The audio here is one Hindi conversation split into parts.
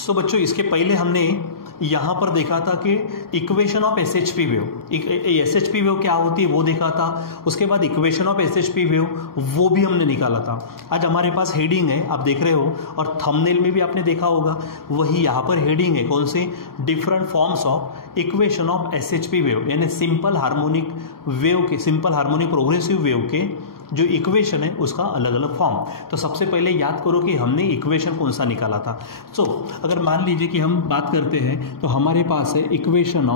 सो बच्चों इसके पहले हमने यहाँ पर देखा था कि equation of SHP wave, SHP wave क्या होती है वो देखा था। उसके बाद इक्वेशन ऑफ एसएचपी वेव वो भी हमने निकाला था। आज हमारे पास हेडिंग है, आप देख रहे हो, और थंबनेल में भी आपने देखा होगा, वही यहाँ पर हेडिंग है। कौन सी? Different forms of equation of SHP wave, यानी सिंपल हार्मोनिक वेव के, सिंपल हार्मोनिक प्रोग्रेसिव वेव के जो इक्वेशन है उसका अलग अलग फॉर्म। तो सबसे पहले याद करो कि हमने इक्वेशन कौन सा निकाला था। सो अगर मान लीजिए कि हम बात करते हैं तो हमारे पास है equation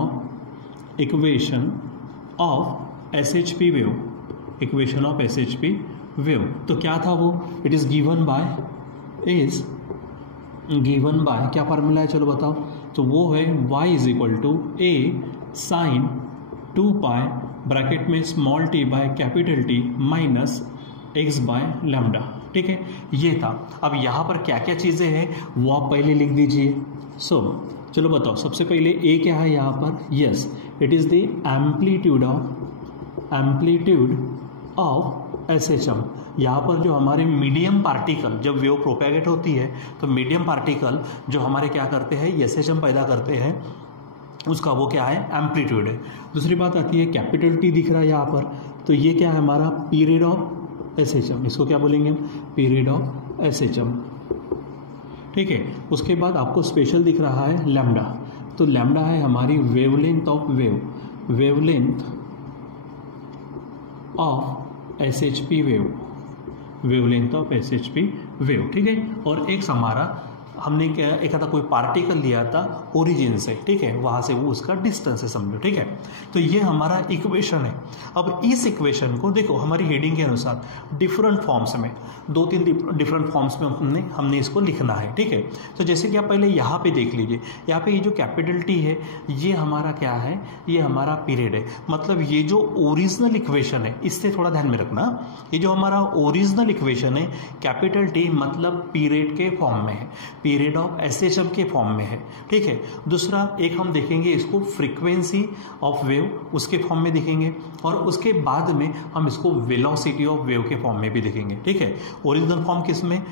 of SHP wave, equation of SHP wave. तो क्या था वो? इट इज गिवन बाय क्या फार्मूला है, चलो बताओ। तो वो है y is equal to a sine 2 pi bracket में small t by capital T minus x by lambda. ठीक है, ये था। अब यहाँ पर क्या क्या चीज़ें हैं वो आप पहले लिख दीजिए। सो चलो बताओ, सबसे पहले a क्या है यहाँ पर? Yes, it is the amplitude of SHM। यहाँ पर जो हमारे मीडियम पार्टिकल, जब वेव प्रोपेगेट होती है तो मीडियम पार्टिकल जो हमारे क्या करते हैं, SHM पैदा करते हैं, उसका वो क्या है? एम्पलीट्यूड है। दूसरी बात आती है कैपिटल T दिख रहा है यहाँ पर, तो ये क्या है हमारा? Period of SHM। इसको क्या बोलेंगे हम? Period of SHM। ठीक है, उसके बाद आपको स्पेशल दिख रहा है लैम्डा, तो लैम्डा है हमारी wavelength of wavelength of SHP wave, wavelength of SHP wave. ठीक है, और एक हमारा हमने क्या एक था, कोई पार्टिकल लिया था ओरिजिन से, ठीक है, वहाँ से वो उसका डिस्टेंस है, समझो। ठीक है, तो ये हमारा इक्वेशन है। अब इस इक्वेशन को देखो हमारी हेडिंग के अनुसार डिफरेंट फॉर्म्स में, 2-3 डिफरेंट फॉर्म्स में हमने इसको लिखना है। ठीक है, तो जैसे कि आप पहले यहाँ पे देख लीजिए, यहाँ पे ये जो कैपिटल T है ये हमारा क्या है? ये हमारा पीरियड है। मतलब ये जो ओरिजिनल इक्वेशन है, इससे थोड़ा ध्यान में रखना, ये जो हमारा ओरिजिनल इक्वेशन है कैपिटल T मतलब पीरियड के फॉर्म में है, पीरियड ऑफ SHM के फॉर्म में है। ठीक है, दूसरा एक हम देखेंगे इसको फ्रीक्वेंसी ऑफ वेव, उसके फॉर्म में देखेंगे, और उसके बाद में हम इसको वेलोसिटी ऑफ वेव के फॉर्म में भी देखेंगे। ठीक है, ओरिजिनल फॉर्म किस में?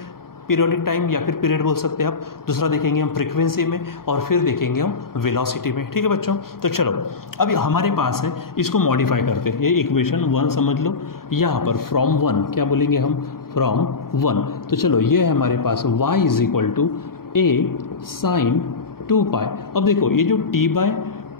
पीरियोडिक टाइम या फिर पीरियड बोल सकते हैं आप। दूसरा देखेंगे हम फ्रीक्वेंसी में, और फिर देखेंगे हम वेलोसिटी में। ठीक है बच्चों, तो चलो अब हमारे पास है, इसको मॉडिफाई करते हैं। ये इक्वेशन 1 समझ लो, यहाँ पर फ्रॉम 1 क्या बोलेंगे हम? फ्रॉम 1। तो चलो ये है हमारे पास y is equal to a sine 2 pi. अब देखो ये जो t बाय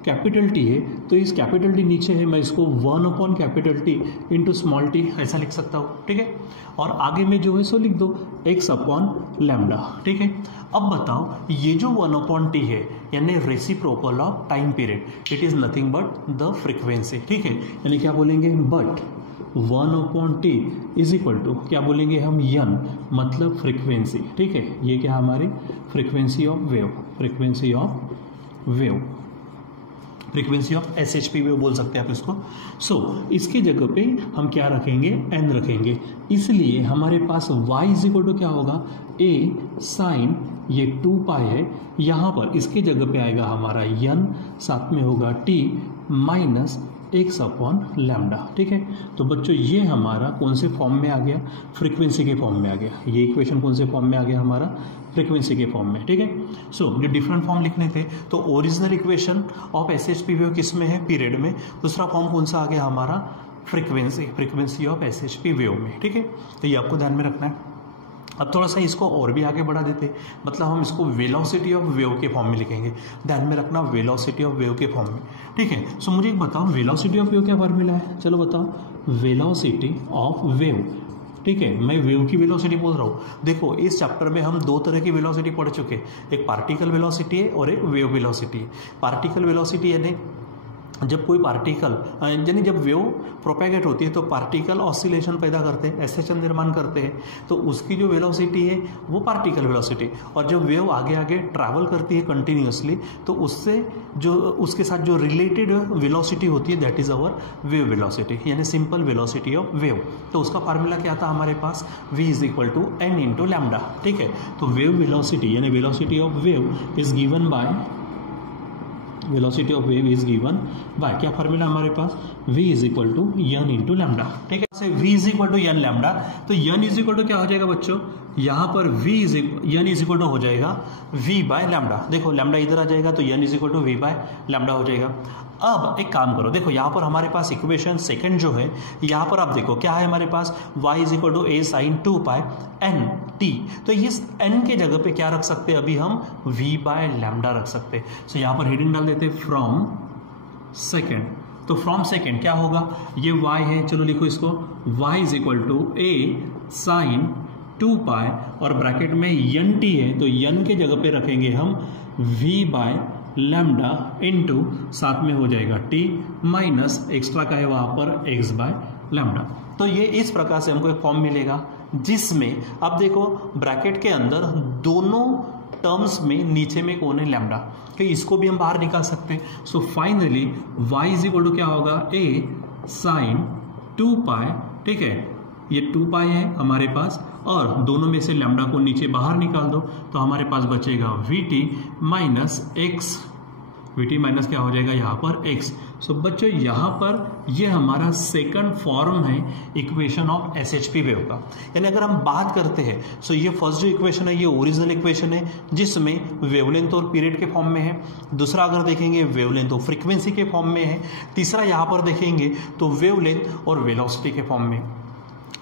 कैपिटल T है, तो इस कैपिटल T नीचे है, मैं इसको 1 upon capital T into small t ऐसा लिख सकता हूँ। ठीक है, और आगे में जो है सो लिख दो x अपॉन लैम्डा। ठीक है, अब बताओ ये जो 1 अपॉन t है यानी reciprocal of time period, it is nothing but the frequency. ठीक है, यानी क्या बोलेंगे? But 1 upon T is equal to क्या बोलेंगे हम? n मतलब फ्रीक्वेंसी। ठीक है, ये क्या हमारी frequency of wave, frequency of wave, frequency of SHP wave बोल सकते हैं आप इसको। सो इसके जगह पे हम क्या रखेंगे? n रखेंगे। इसलिए हमारे पास y इज इक्वल टू क्या होगा? a साइन ये 2 पाई है, यहाँ पर इसके जगह पे आएगा हमारा n, साथ में होगा t minus x upon lambda. ठीक है, तो बच्चों ये हमारा कौन से फॉर्म में आ गया? फ्रीक्वेंसी के फॉर्म में आ गया। ये इक्वेशन कौन से फॉर्म में आ गया? हमारा फ्रीक्वेंसी के फॉर्म में। ठीक है, सो जो डिफरेंट फॉर्म लिखने थे, तो original equation of SHP wave किस में है? पीरियड में। दूसरा फॉर्म कौन सा आ गया हमारा? फ्रीक्वेंसी ऑफ SHP वेव में। ठीक है, तो ये आपको ध्यान में रखना है। अब थोड़ा सा इसको और भी आगे बढ़ा देते, मतलब हम इसको वेलोसिटी ऑफ वेव के फॉर्म में लिखेंगे। ध्यान में रखना, वेलोसिटी ऑफ वेव के फॉर्म में। ठीक है, सो मुझे एक बताओ वेलोसिटी ऑफ वेव क्या फॉर्मूला है? चलो बताओ, वेलोसिटी ऑफ वेव। ठीक है, मैं वेव की वेलोसिटी बोल रहा हूँ। देखो इस चैप्टर में हम 2 तरह की वेलोसिटी पढ़ चुके, एक पार्टिकल वेलोसिटी है और एक वेव वेलोसिटी है। पार्टिकल वेलोसिटी यानी जब कोई पार्टिकल, यानी जब वेव प्रोपेगेट होती है तो पार्टिकल ऑसिलेशन पैदा करते हैं, SHM निर्माण करते हैं, तो उसकी जो वेलोसिटी है वो पार्टिकल वेलोसिटी। और जब वेव आगे आगे ट्रैवल करती है कंटिन्यूसली, तो उससे जो उसके साथ जो रिलेटेड वेलोसिटी होती है that is our wave velocity, यानी सिंपल वेलोसिटी ऑफ वेव। तो उसका फार्मूला क्या था हमारे पास? v is equal to n into lambda. ठीक है, तो वेव वेलोसिटी यानी velocity of wave is given by, velocity of wave is given by क्या फार्मूला हमारे पास? v is equal to n into lambda. ठीक है, v is equal to n lambda, तो n इज इक्वल टू क्या हो जाएगा बच्चों? यहाँ पर v n is equal to हो जाएगा v बाय लैम्डा। देखो लैम्डा इधर आ जाएगा तो n is equal to v by lambda हो जाएगा। अब एक काम करो, देखो यहाँ पर हमारे पास इक्वेशन सेकंड जो है, यहाँ पर आप देखो क्या है हमारे पास, y is equal to a sine 2 pi n t। तो इस n के जगह पे क्या रख सकते हैं, अभी हम v बाय लैम्डा रख सकते हैं। सो यहाँ पर हेडिंग डाल देते फ्रॉम सेकेंड। तो फ्रॉम सेकेंड क्या होगा, ये y है, चलो लिखो इसको, y is equal to a sine 2 pi और ब्रैकेट में n t है, तो n के जगह पे रखेंगे हम v बाय लैम्डा इंटू साथ में हो जाएगा t माइनस एक्स्ट्रा का है वहाँ पर x बाय लैम्डा। तो ये इस प्रकार से हमको एक फॉर्म मिलेगा जिसमें अब देखो ब्रैकेट के अंदर दोनों टर्म्स में नीचे में कौन है, लैम्डा, तो इसको भी हम बाहर निकाल सकते हैं। So finally y is equal to क्या होगा, a साइन 2 पाई, ठीक है, ये 2 पाई है हमारे पास और दोनों में से लैम्डा को नीचे बाहर निकाल दो तो हमारे पास बचेगा vt minus x, vt minus क्या हो जाएगा यहाँ पर x। सो बच्चों यहाँ पर ये हमारा सेकंड फॉर्म है इक्वेशन ऑफ SHP वेव का। यानी अगर हम बात करते हैं सो ये फर्स्ट जो इक्वेशन है ये ओरिजिनल इक्वेशन है जिसमें वेवलेंथ और पीरियड के फॉर्म में है। दूसरा अगर देखेंगे वेवलेंथ और फ्रीक्वेंसी के फॉर्म में है। तीसरा यहाँ पर देखेंगे तो वेवलेंथ और वेलोसिटी के फॉर्म में।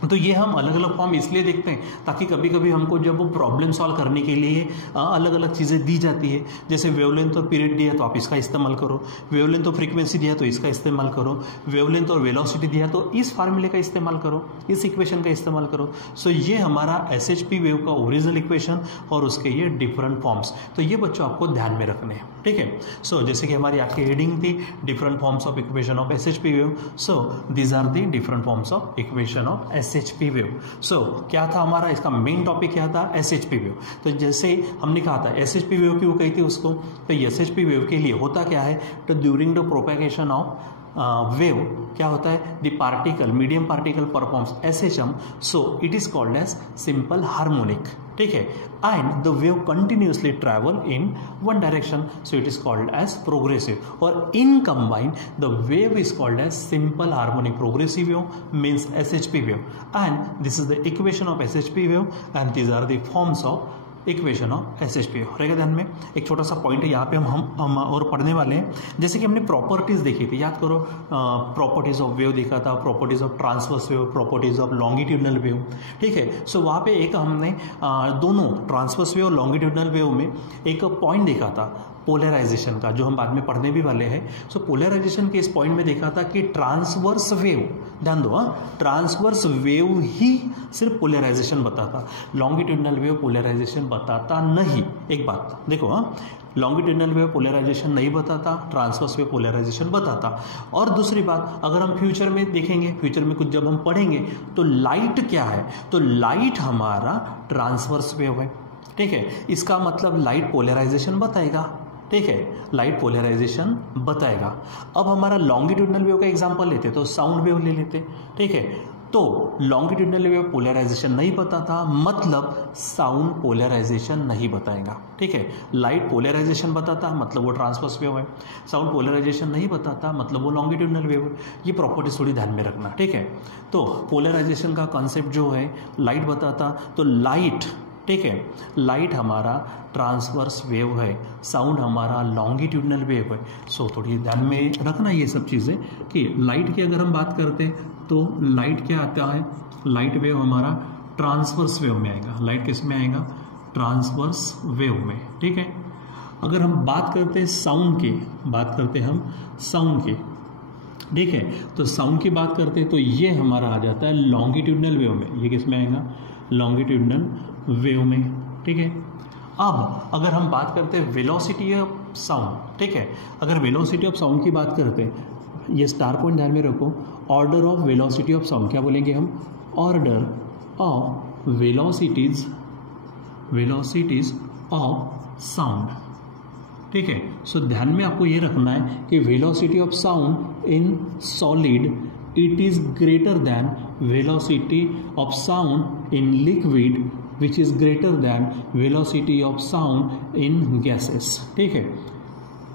तो ये हम अलग अलग फॉर्म इसलिए देखते हैं ताकि कभी कभी हमको जब वो प्रॉब्लम सॉल्व करने के लिए अलग अलग चीज़ें दी जाती है, जैसे वेवलेंथ और पीरियड दिया तो आप इसका इस्तेमाल करो, वेवलेंथ और फ्रीक्वेंसी दिया तो इसका इस्तेमाल करो, वेवलेंथ और वेलोसिटी दिया तो इस फार्मूले का इस्तेमाल करो, इस इक्वेशन का इस्तेमाल करो। सो ये हमारा SHP वेव का ओरिजिनल इक्वेशन और उसके ये डिफरेंट फॉर्म्स। तो ये बच्चों आपको ध्यान में रखने हैं, ठीक है। सो जैसे कि हमारी आपकी हेडिंग थी different forms of equation of SHP wave. So these are the different forms of equation of SHP wave. So क्या था हमारा इसका मेन टॉपिक क्या था, SHP वेव। तो जैसे हमने कहा था SHP वेव क्यों कही थी उसको, तो SHP वेव के लिए होता क्या है, तो during the propagation of wave क्या होता है, the particle medium particle performs SHM, so it is called as simple harmonic, ठीक है, and the wave continuously travel in one direction, so it is called as progressive, और in combine the wave is called as simple harmonic progressive wave means SHP wave, and this is the equation of SHP wave and these are the forms of equation of SHP रहेगा ध्यान में। एक छोटा सा पॉइंट है यहाँ पे हम और पढ़ने वाले हैं, जैसे कि हमने प्रॉपर्टीज देखी थी, याद करो, प्रॉपर्टीज ऑफ वेव देखा था, properties of transverse wave, properties of longitudinal wave, ठीक है। सो वहाँ पे एक हमने दोनों ट्रांसवर्स वेव और लॉन्गिट्यूडनल वेव में एक पॉइंट देखा था पोलराइजेशन का, जो हम बाद में पढ़ने भी वाले हैं। सो पोलराइजेशन के इस पॉइंट में देखा था कि ट्रांसवर्स वेव, ध्यान दो, ट्रांसवर्स वेव ही सिर्फ पोलराइजेशन बताता, लॉन्गिट्यूडनल वेव पोलराइजेशन बताता नहीं। एक बात देखो, लॉन्गिट्यूडनल वेव पोलराइजेशन नहीं बताता, ट्रांसवर्स वेव पोलराइजेशन बताता। और दूसरी बात, अगर हम फ्यूचर में देखेंगे, फ्यूचर में कुछ जब हम पढ़ेंगे तो लाइट क्या है, तो लाइट हमारा ट्रांसवर्स वेव है, ठीक है। इसका मतलब लाइट पोलराइजेशन बताएगा, ठीक है, लाइट पोलराइजेशन बताएगा। अब हमारा लॉन्गिट्यूडनल वेव का एग्जांपल लेते तो साउंड वेव ले लेते, ठीक है। तो लॉन्गिट्यूडनल वेव पोलराइजेशन नहीं बताता, मतलब साउंड पोलराइजेशन नहीं बताएगा, ठीक है। लाइट पोलराइजेशन बताता मतलब वो ट्रांसवर्स वेव है, साउंड पोलराइजेशन नहीं बताता मतलब वो लॉन्गिट्यूडनल वेव है। ये प्रॉपर्टी थोड़ी ध्यान में रखना, ठीक है। तो पोलराइजेशन का कॉन्सेप्ट जो है लाइट बताता, तो लाइट, ठीक है, लाइट हमारा ट्रांसवर्स वेव है, साउंड हमारा लॉन्गिट्यूडनल वेव है। सो थोड़ी ध्यान में रखना ये सब चीज़ें कि लाइट की अगर हम बात करते हैं तो लाइट क्या आता है, लाइट वेव हमारा ट्रांसवर्स वेव में आएगा, लाइट किस में आएगा, ट्रांसवर्स वेव में, ठीक है। अगर हम बात करते हैं साउंड की, बात करते हैं हम साउंड की, ठीक है, तो साउंड की बात करते हैं तो ये हमारा आ जाता है लॉन्गिट्यूडनल वेव में, ये किस में आएगा, लॉन्गिट्यूडनल वेव में, ठीक है। अब अगर हम बात करते हैं वेलोसिटी ऑफ साउंड, ठीक है, अगर वेलोसिटी ऑफ साउंड की बात करते हैं, ये स्टार पॉइंट ध्यान में रखो, order of velocity of sound, क्या बोलेंगे हम, order of velocities of sound, ठीक है। सो ध्यान में आपको ये रखना है कि velocity of sound in solid it is greater than velocity of sound in liquid which is greater than velocity of sound in gases, ठीक है।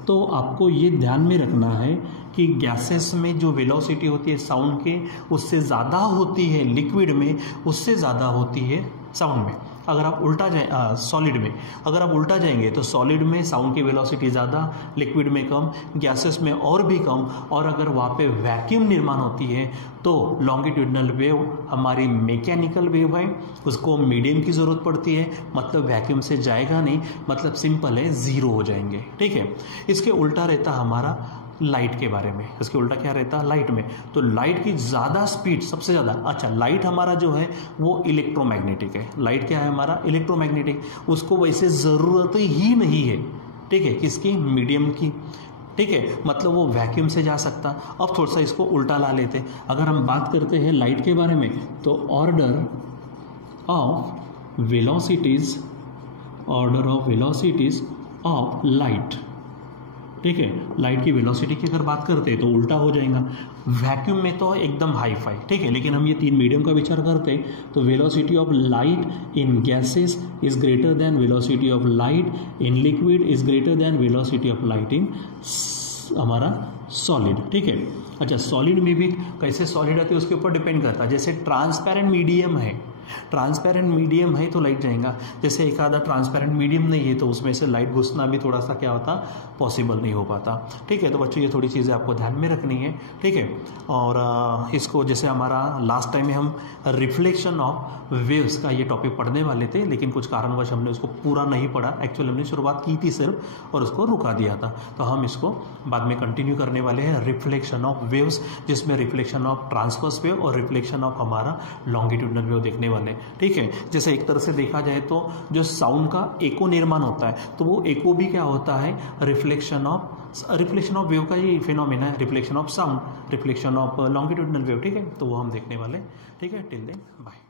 तो आपको ये ध्यान में रखना है कि गैसेस में जो वेलोसिटी होती है साउंड के उससे ज़्यादा होती है, लिक्विड में उससे ज़्यादा होती है साउंड में। अगर आप उल्टा जाए सॉलिड में, अगर आप उल्टा जाएंगे तो सॉलिड में साउंड की वेलोसिटी ज़्यादा, लिक्विड में कम, गैसेस में और भी कम, और अगर वहाँ पे वैक्यूम निर्माण होती है तो लॉन्गिट्यूडनल वेव हमारी मैकेनिकल वेव है, उसको मीडियम की ज़रूरत पड़ती है, मतलब वैक्यूम से जाएगा नहीं, मतलब सिंपल है, ज़ीरो हो जाएंगे। ठीक है, इसके उल्टा रहता हमारा लाइट के बारे में। इसके उल्टा क्या रहता है लाइट में, तो लाइट की ज़्यादा स्पीड सबसे ज़्यादा, अच्छा लाइट हमारा जो है वो इलेक्ट्रोमैग्नेटिक है। लाइट क्या है हमारा इलेक्ट्रोमैग्नेटिक, उसको वैसे ज़रूरत ही नहीं है, ठीक है, किसकी, मीडियम की। ठीक है, मतलब वो वैक्यूम से जा सकता। अब थोड़ा सा इसको उल्टा ला लेते, अगर हम बात करते हैं लाइट के बारे में तो order of velocities, order of velocities of light. ठीक है, लाइट की वेलोसिटी की अगर बात करते हैं तो उल्टा हो जाएगा, वैक्यूम में तो एकदम हाई फाई। ठीक है, लेकिन हम ये तीन मीडियम का विचार करते हैं तो velocity of light in gases is greater than velocity of light in liquid is greater than velocity of light in हमारा सॉलिड। ठीक है, अच्छा सॉलिड में भी कैसे सॉलिड आती है उसके ऊपर डिपेंड करता है। जैसे ट्रांसपेरेंट मीडियम है, ट्रांसपेरेंट मीडियम है तो लाइट जाएगा, जैसे एक आधा ट्रांसपेरेंट मीडियम नहीं है तो उसमें से लाइट घुसना भी थोड़ा सा क्या होता, पॉसिबल नहीं हो पाता। ठीक है, तो बच्चों ये थोड़ी चीज़ें आपको ध्यान में रखनी है। ठीक है, और इसको जैसे हमारा लास्ट टाइम में हम रिफ्लेक्शन ऑफ वेव्स का ये टॉपिक पढ़ने वाले थे, लेकिन कुछ कारणवश हमने उसको पूरा नहीं पढ़ा। एक्चुअली हमने शुरुआत की थी सिर्फ और उसको रुका दिया था, तो हम इसको बाद में कंटिन्यू करने वाले हैं, रिफ्लेक्शन ऑफ वेव्स, जिसमें रिफ्लेक्शन ऑफ ट्रांसवर्स वेव और रिफ्लेक्शन ऑफ हमारा लॉन्गिट्यूडनल वेव देखने वाले। ठीक है, जैसे एक तरह से देखा जाए तो जो साउंड का एको निर्माण होता है तो वो एको भी क्या होता है, रिफ्लेक्शन ऑफ वेव का ही फिनोमेना है, reflection of sound, reflection of longitudinal wave. ठीक है, तो वो हम देखने वाले। ठीक है, टिल देन बाय।